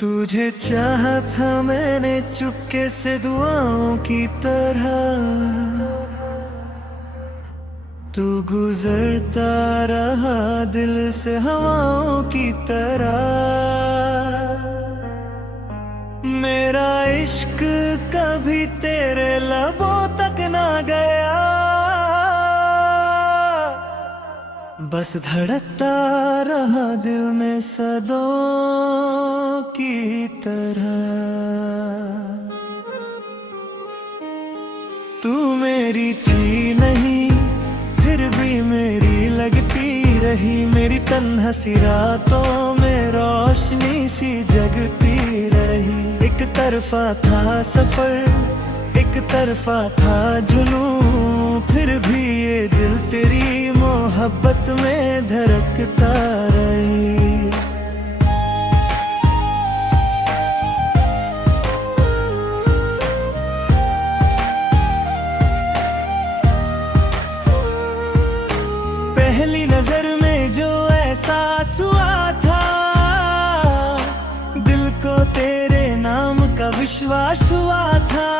तुझे चाहा था मैंने चुपके से दुआओं की तरह। तू गुजरता रहा दिल से हवाओं की तरह। मेरा इश्क कभी तेरे लबों तक ना गया, बस धड़कता रहा दिल में सदों की तरह। तू मेरी थी नहीं फिर भी मेरी लगती रही, मेरी तन्हा सी रातों में रोशनी सी जगती रही। एक तरफा था सफर एक तरफा था जुनून, फिर भी ये दिल तेरी मोहब्बत में धड़कता रही। पहली नजर में जो एहसास हुआ था, दिल को तेरे नाम का विश्वास हुआ था।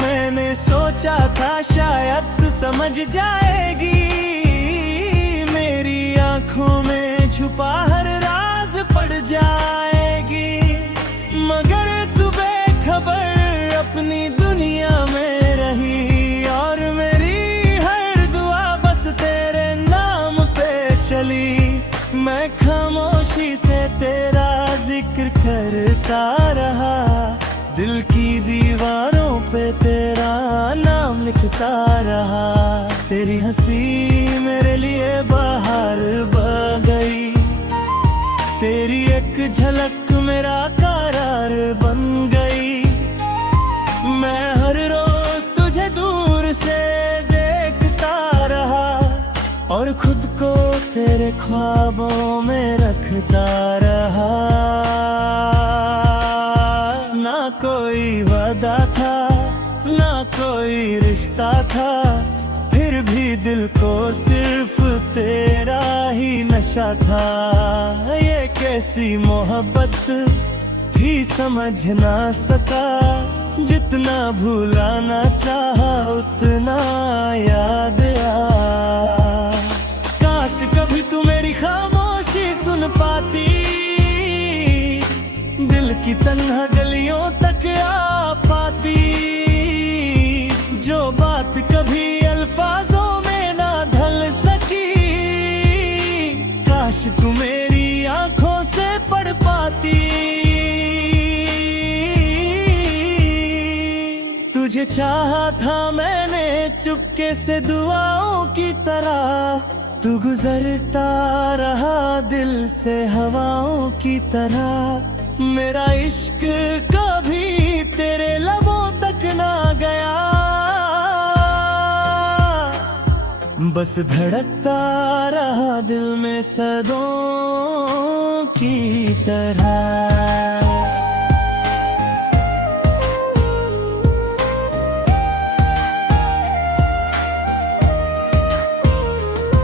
मैंने सोचा था शायद तू समझ जाएगी, मेरी आंखों में छुपा हर राज पड़ जाएगी। मगर तू बेखबर अपनी दुनिया में रही, और मेरी हर दुआ बस तेरे नाम पे चली। मैं खामोशी से तेरा जिक्र करता रहा, दिल की दीवारों पे तेरा नाम लिखता रहा। तेरी हंसी मेरे लिए बाहर बह गई, तेरी एक झलक मेरा करार बन गई। मैं हर रोज तुझे दूर से देखता रहा, और खुद को तेरे ख्वाबों में रखता रहा। ना कोई वादा था ना कोई रिश्ता था, फिर भी दिल को सिर्फ तेरा ही नशा था। ये कैसी मोहब्बत थी समझ ना सका, जितना भुलाना चाहा उतना याद आया। काश कभी तू मेरी खामोशी सुन पाती, दिल की तन्हा गलियों तक आ पाती। जो बात कभी अल्फाजों में ना ढल सकी, काश तू मेरी आंखों से पढ़ पाती। तुझे चाहा था मैंने चुपके से दुआओं की तरह, तू गुजरता रहा दिल से हवाओं की तरह। मेरा इश्क कभी तेरे लबों तक ना गया, बस धड़कता रहा दिल में सदों की तरह।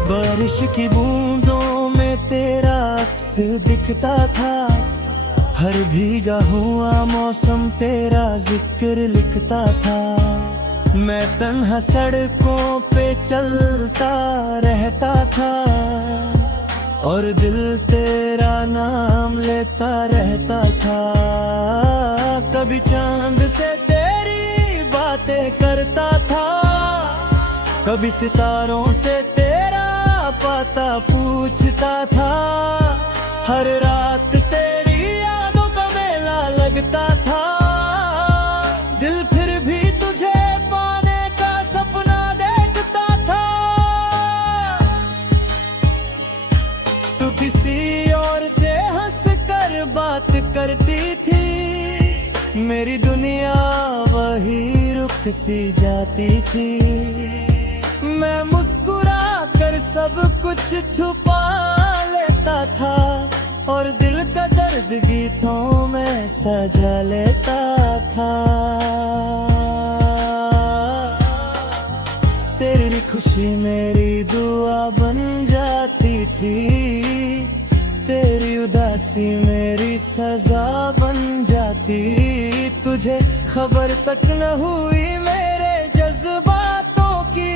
बारिश की बूंदों में तेरा अक्स दिखता था, हर भीगा हुआ मौसम तेरा जिक्र लिखता था। मैं तन्हा सड़कों पे चलता रहता था, और दिल तेरा नाम लेता रहता था। कभी चांद से तेरी बातें करता था, कभी सितारों से तेरा पता पूछता था। हर रात तेरी यादों का मेला लगता था, दिल फिर भी तुझे पाने का सपना देखता था। तू किसी और से हंस कर बात करती थी, मेरी दुनिया वही रुक सी जाती थी। मैं मुस्कुरा कर सब कुछ छुपा लेता था, और दिल का दर्द गीतों में सजा लेता था। तेरी खुशी मेरी दुआ बन जाती थी, तेरी उदासी उदासी मेरी सजा बन जाती, तुझे खबर तक न हुई मेरे जज्बातों की,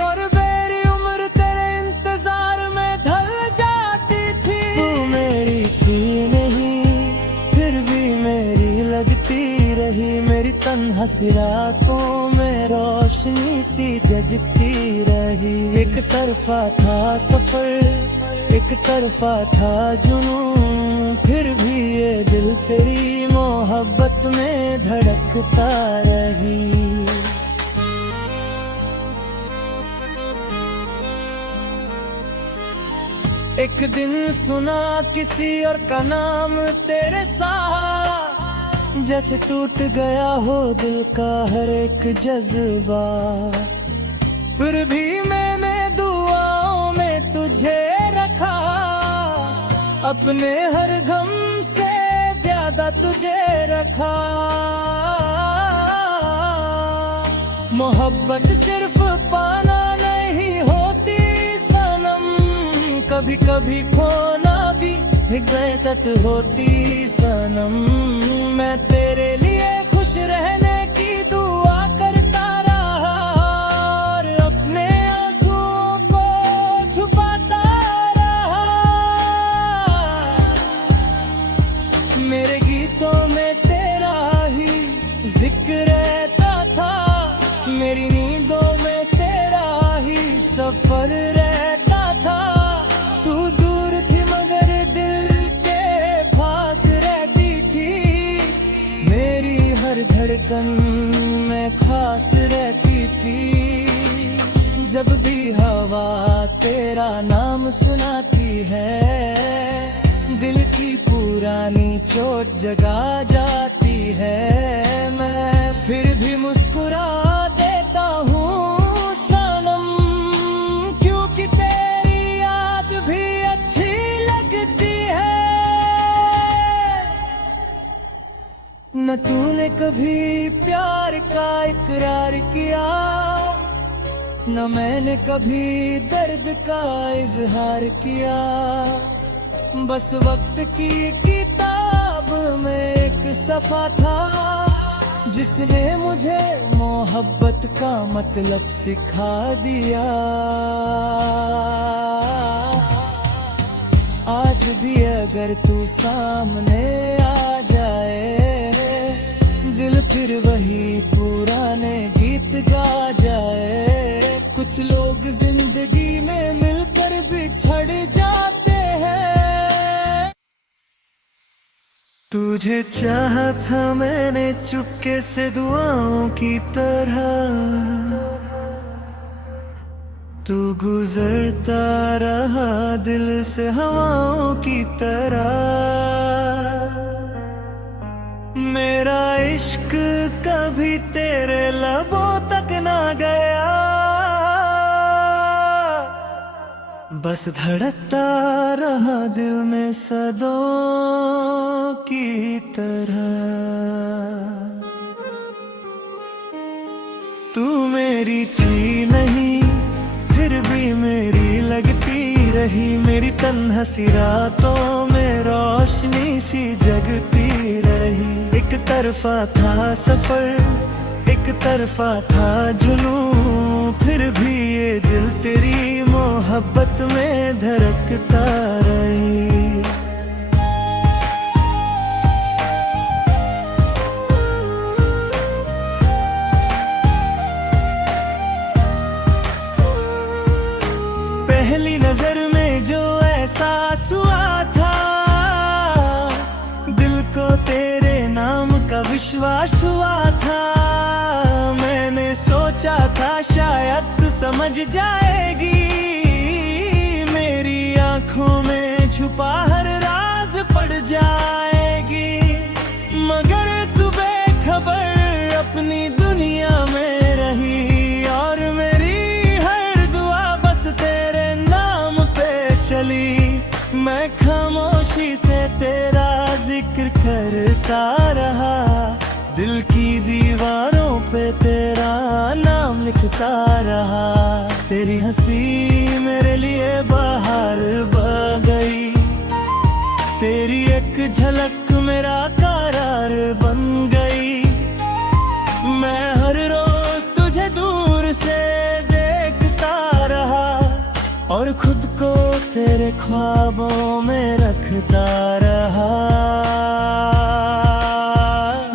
और मेरी उम्र तेरे इंतजार में ढल जाती थी। तू मेरी थी नहीं फिर भी मेरी लगती रही, मेरी तन्हा सी रातों में रोशनी सी जगती रही। एक तरफा था सफर, एक तरफा था जुनून, फिर भी ये दिल तेरी मोहब्बत में धड़कता रही। एक दिन सुना किसी और का नाम तेरे साथ, जैसे टूट गया हो दिल का हर एक जज्बा, फिर भी मैंने दुआओं में तुझे रखा, अपने हर गम से ज्यादा तुझे रखा। मोहब्बत सिर्फ पाना नहीं होती सनम, कभी कभी खोना भी हिदायत होती सनम। मैं तेरे लिए खुश रहने की दुआ करता रहा, और अपने आंसुओं को छुपाता रहा। मेरे गीतों में तेरा ही जिक्र रहता था, मेरी नींदों में तेरा ही सफर रहता था। तू दूर थी मगर दिल के पास रहती थी, मेरी हर धड़कन में खास रहती थी। जब भी हवा तेरा नाम सुनाती है, दिल की पुरानी चोट जगा जाती है। मैं फिर भी मुस्कुरा देता हूँ सनम, क्योंकि तेरी याद भी अच्छी लगती है। न तूने कभी प्यार का इकरार किया, न मैंने कभी दर्द का इजहार किया। बस वक्त की किताब में एक सफा था, जिसने मुझे मोहब्बत का मतलब सिखा दिया। आज भी अगर तू सामने आ जाए, दिल फिर वही पुराने गीत गा जाए। कुछ लोग जिंदगी में मिलकर बिछड़ जाते हैं। तुझे चाहा था मैंने चुपके से दुआओं की तरह, तू गुजरता रहा दिल से हवाओं की तरह। मेरा इश्क कभी तेरे लबों तक ना गया, बस धड़कता रहा दिल में सदों की तरह। तू मेरी थी नहीं फिर भी मेरी लगती रही, मेरी तन्हा सी रातों में रोशनी सी जगती रही। एक तरफा था सफर, एक तरफा था जुनून, फिर भी ये दिल तेरी मोहब्बत में धड़कता रही। पहली नजर में जो एहसास हुआ था, दिल को तेरे नाम का विश्वास हुआ था। मैंने सोचा था शायद तू समझ जाएगी, मेरी आंखों में छुपा हर राज पड़ जाएगी। मगर तू बेखबर अपनी दुनिया में रही, और मेरी हर दुआ बस तेरे नाम पे चली। मैं खामोशी से तेरा जिक्र करता रहा, दिल की दीवारों पे तेरा नाम लिखता रहा। तेरी हंसी मेरे लिए बाहर बह गई, तेरी एक झलक मेरा करार बन गई। मैं हर रोज तुझे दूर से देखता रहा और खुद को तेरे ख्वाबों में रखता रहा।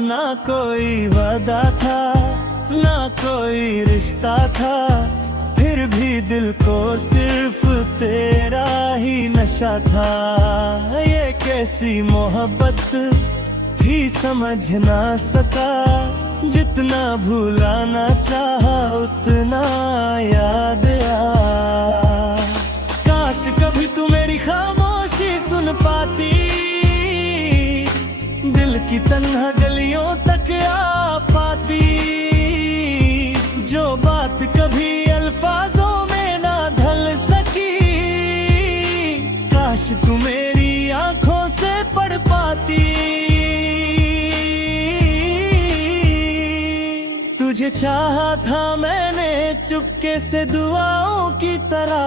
ना कोई वादा था, ना कोई रिश्ता था, फिर भी दिल को सिर्फ तेरा ही नशा था। ये कैसी मोहब्बत थी समझ ना सका, जितना भुलाना चाहा उतना याद आया। काश कभी तू मेरी खामोशी सुन पाती, दिल की तन्हा गलियों तक आ पाती। जो बात कभी अल्फाजों में ना ढल सकी, काश तू मेरी आंखों से पढ़ पाती। तुझे चाहा था मैंने चुपके से दुआओं की तरह,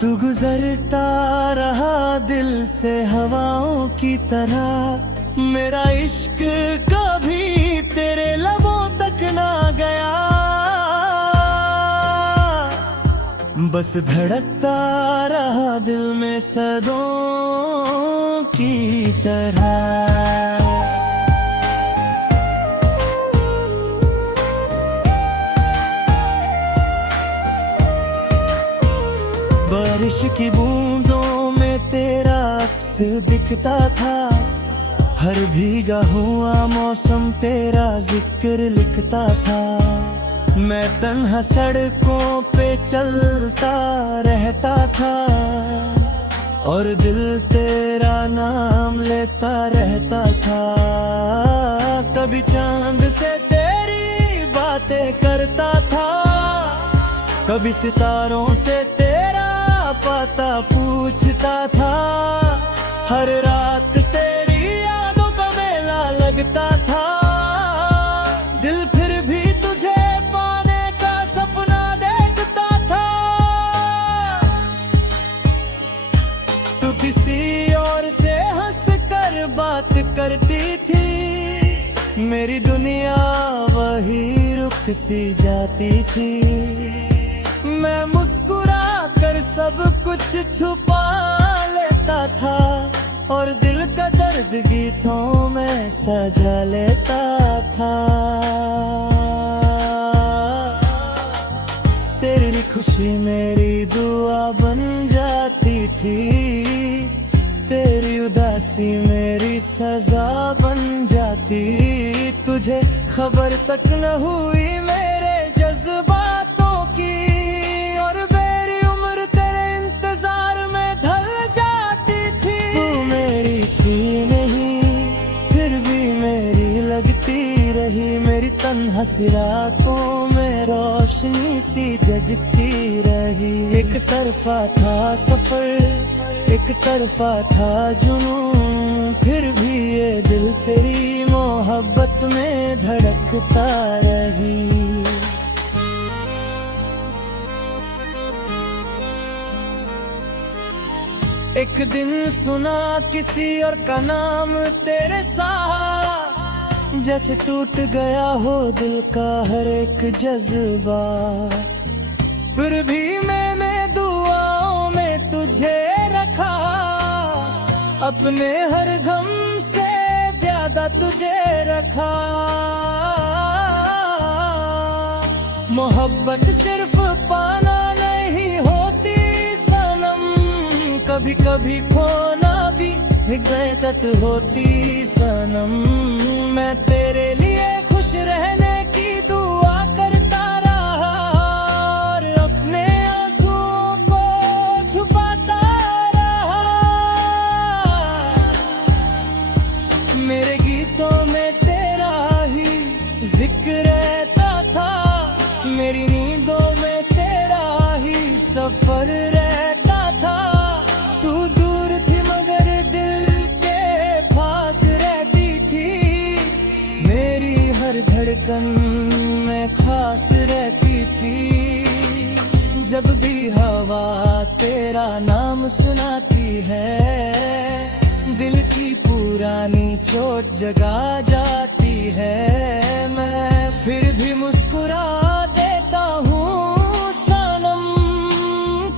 तू गुजरता रहा दिल से हवाओं की तरह। मेरा इश्क कभी तेरे लबों तक ना गया, बस धड़कता रहा दिल में सदों की तरह। बारिश की बूंदों में तेरा अक्स दिखता था, हर भीगा हुआ मौसम तेरा जिक्र लिखता था। मैं तन्हा सड़कों पे चलता रहता था और दिल तेरा नाम लेता रहता था। कभी चांद से तेरी बातें करता था, कभी सितारों से तेरा पता पूछता था। हर रात तेरी यादों का मेला लगता था, दिल फिर भी तुझे पाने का सपना देखता था। तू किसी और से हंस कर बात करती थी, मेरी दुनिया वही रुक सी जाती थी। मैं मुस्कुरा कर सब कुछ छुपा लेता था और दिल का दर्द गीतों में सजा लेता था। तेरी खुशी मेरी दुआ बन जाती थी, तेरी उदासी मेरी सजा बन जाती। तुझे खबर तक न हुई मेरे जज्बातों की, और मेरी उम्र तेरे इंतजार में ढल जाती थी। तू मेरी थी नहीं फिर भी मेरी लगती रही, मेरी तन्हा सी रातों में रोशनी सी जगती रही। एक तरफा था सफर, एक तरफा था जुनून, फिर भी ये दिल तेरी मोहब्बत में धड़कता रही। एक दिन सुना किसी और का नाम तेरे साथ, जैसे टूट गया हो दिल का हर एक जज्बा। फिर भी मैंने दुआओं में तुझे रखा, अपने हर गम से ज्यादा तुझे रखा। मोहब्बत सिर्फ पाना नहीं होती सनम, कभी कभी खोना भी हिदायत होती सनम। मैं तेरे लिए खुश रहने की दुआ करता रहा और अपने आंसुओं को छुपाता रहा। मेरे गीतों में तेरा ही जिक्र रहता था, मेरी नींदों में तेरा ही सफर रहता था। तू दूर थी मगर दिल के पास रहती थी, मेरी हर धड़कन में खास रहती थी। जब भी हवा तेरा नाम सुनाती है, दिल की पुरानी चोट जगा जाती है, मैं फिर भी मुस्कुरा देता हूँ सनम,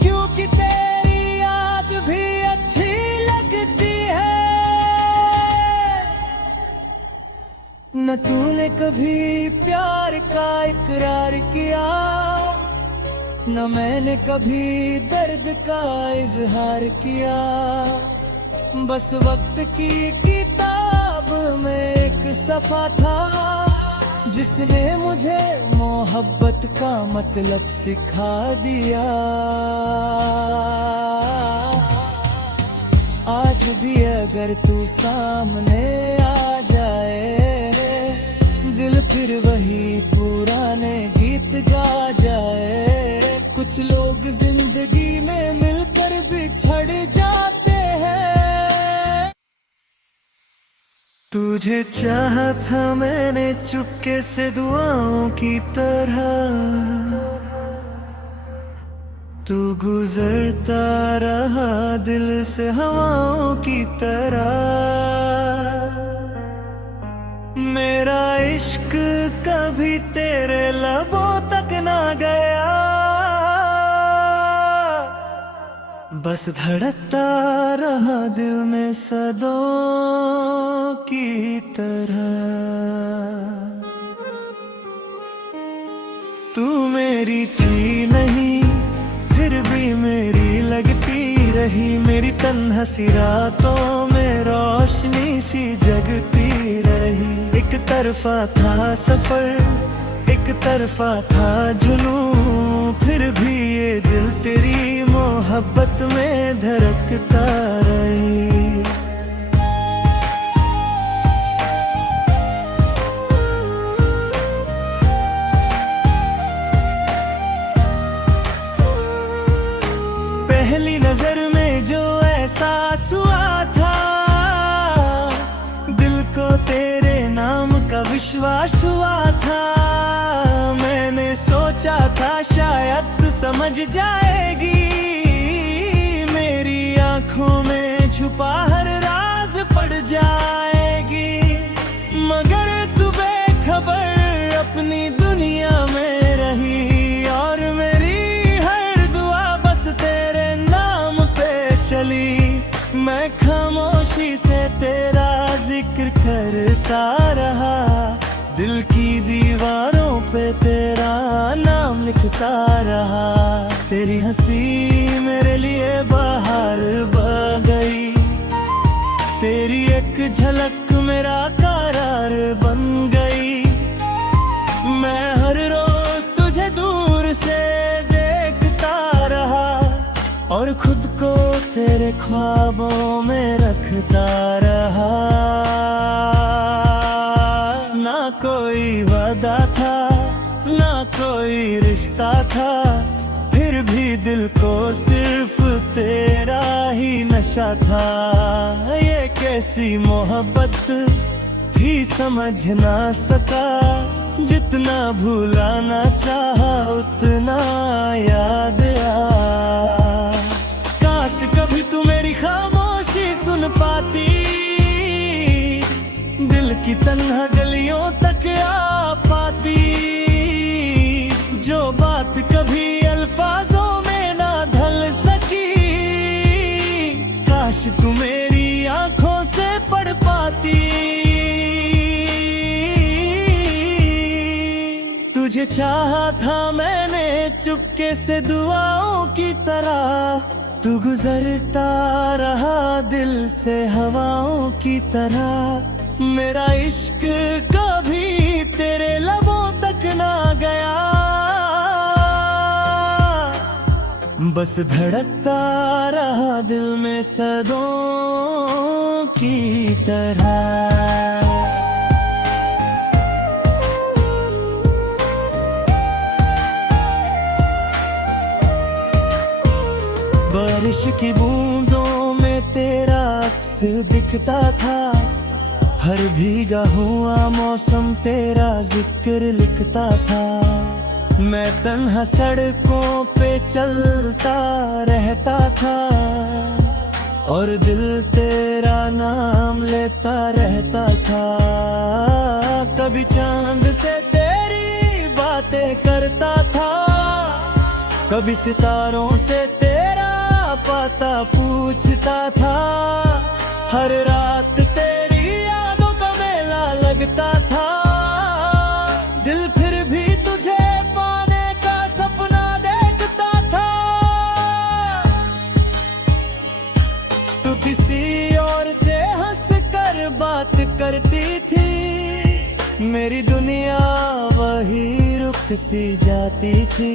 क्योंकि तेरी याद भी अच्छी लगती है। न तूने कभी प्यार का इकरार किया, न मैंने कभी दर्द का इजहार किया। बस वक्त की किताब में एक सफा था, जिसने मुझे मोहब्बत का मतलब सिखा दिया। आज भी अगर तू सामने आ जाए, दिल फिर वही पुराने गीत गा जाए। कुछ लोग जिंदगी में मिलकर बिछड़ जाते हैं। तुझे चाहा था मैंने चुपके से दुआओं की तरह, तू गुजरता रहा दिल से हवाओं की तरह। मेरा इश्क कभी तेरे लबों तक ना गया, बस धड़कता रहा दिल में सदों की तरह। तू मेरी थी नहीं फिर भी मेरी लगती रही, मेरी तन्हासी रातों में रोशनी सी जगती रही। एक तरफा था सफर, एक तरफा था जुनून, फिर भी ये दिल तेरी मोहब्बत में धड़कता रही। पहली नजर में जो एहसास हुआ था, दिल को तेरे नाम का विश्वास हुआ था। मैंने सोचा था शायद तू समझ जाएगी, मेरी आंखों में छुपा हर राज पड़ जाएगी। मगर तू बेखबर अपनी दुनिया में रही, और मेरी हर दुआ बस तेरे नाम पे चली। मैं खामोशी से तेरा जिक्र करता रहा, दिल की दीवारों पे तेरा नाम लिखता रहा। तेरी हंसी मेरे लिए बाहर बह गई, तेरी एक झलक मेरा करार बन गई। मैं हर रोज तुझे दूर से देखता रहा, और खुद को तेरे ख्वाबों में रखता रहा। ना कोई वादा था, ना कोई रिश्ता था, फिर भी दिल को सिर्फ तेरा ही नशा था। ये कैसी मोहब्बत थी समझ ना सका, जितना भुलाना चाहा उतना याद आया। काश कभी तू मेरी खामोशी सुन पाती, दिल की तन्हा गलियों तक आ पाती। जो बात कभी अल्फाजों में ना ढल सकी, काश तू मेरी आंखों से पढ़ पाती। तुझे चाहा था मैंने चुपके से दुआओं की तरह, तू गुजरता रहा दिल से हवाओं की तरह। मेरा इश्क कभी तेरे लबों तक ना गया, बस धड़कता रहा दिल में सदों की तरह। बारिश की बूंदों में तेरा अक्स दिखता था, हर भीगा हुआ मौसम तेरा जिक्र लिखता था। मैं तन्हा सड़कों पे चलता रहता था, और दिल तेरा नाम लेता रहता था। कभी चांद से तेरी बातें करता था, कभी सितारों से तेरा पता पूछता था। हर रात तेरी यादों का मेला लगता था। दिल फिर भी तुझे पाने का सपना देखता था। तू किसी और से हंस कर बात करती थी, मेरी दुनिया वही रुक सी जाती थी।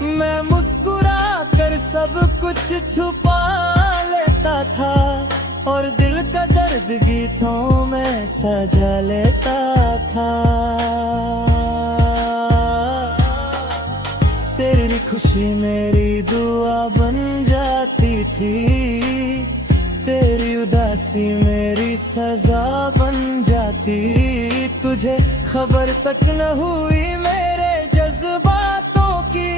मैं मुस्कुरा कर सब कुछ छुपा लेता था, और दिल का दर्द गीतों में सजा लेता था। तेरी खुशी मेरी दुआ बन जाती थी, तेरी उदासी मेरी सजा बन जाती। तुझे खबर तक न हुई मेरे जज्बातों की,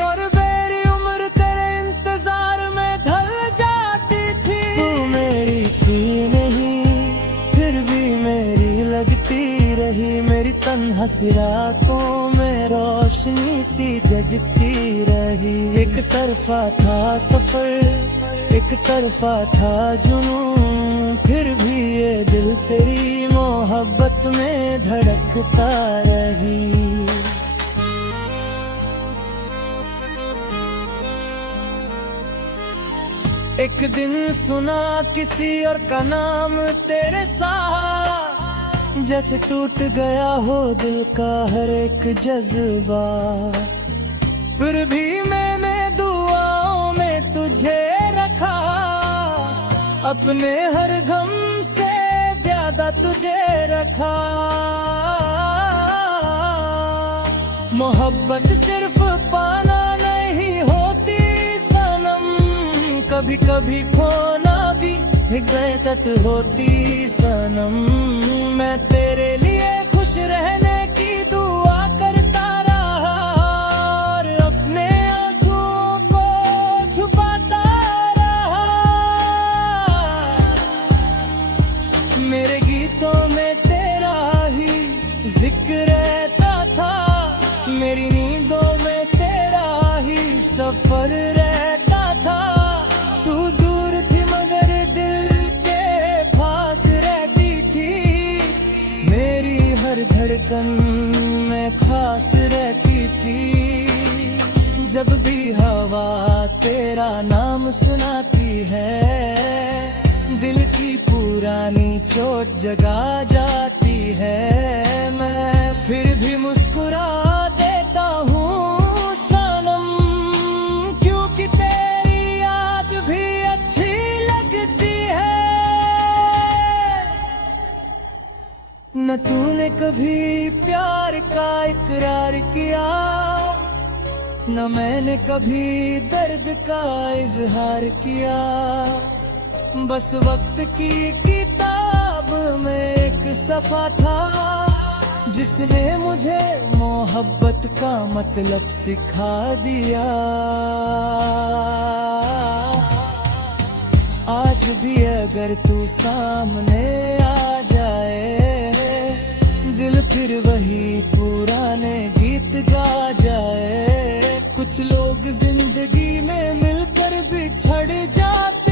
और मेरी उम्र तेरे इंतजार में ढल जाती थी। तू मेरी थी नहीं फिर भी मेरी लगती रही, मेरी तन्हा सी रातों में रोशनी सी जगती रही। एक तरफा था सफर, एक तरफा था जुनून, फिर भी ये दिल तेरी मोहब्बत में धड़कता रही। एक दिन सुना किसी और का नाम तेरे साथ, जैसे टूट गया हो दिल का हर एक जज्बा। फिर भी मैंने दुआओं में तुझे रखा, अपने हर गम से ज्यादा तुझे रखा। मोहब्बत सिर्फ पाना नहीं होती सनम, कभी कभी खोना भी हिदायत होती सनम। मैं तेरे लिए खुश रहने की दुआ करता रहा, और अपने आंसुओं को छुपाता रहा। मेरे गीतों में तेरा ही जिक्र रहता था, मेरी नींदों में तेरा ही सफर रहता था। तू दूर थी मगर दिल के पास रहती थी, मेरी हर धड़कन में खास रहती थी। जब भी हवा तेरा नाम सुनाती है, दिल की पुरानी चोट जगा जाती है। मैं फिर भी मुस्कुरा देता हूँ सनम, क्योंकि तेरी याद भी अच्छी लगती है। न तूने कभी प्यार का इकरार किया, न मैंने कभी दर्द का इजहार किया। बस वक्त की किताब में एक सफा था, जिसने मुझे मोहब्बत का मतलब सिखा दिया। आज भी अगर तू सामने आ जाए, दिल फिर वही पुराने गीत गा जाए। कुछ लोग जिंदगी में मिलकर बिछड़ जाते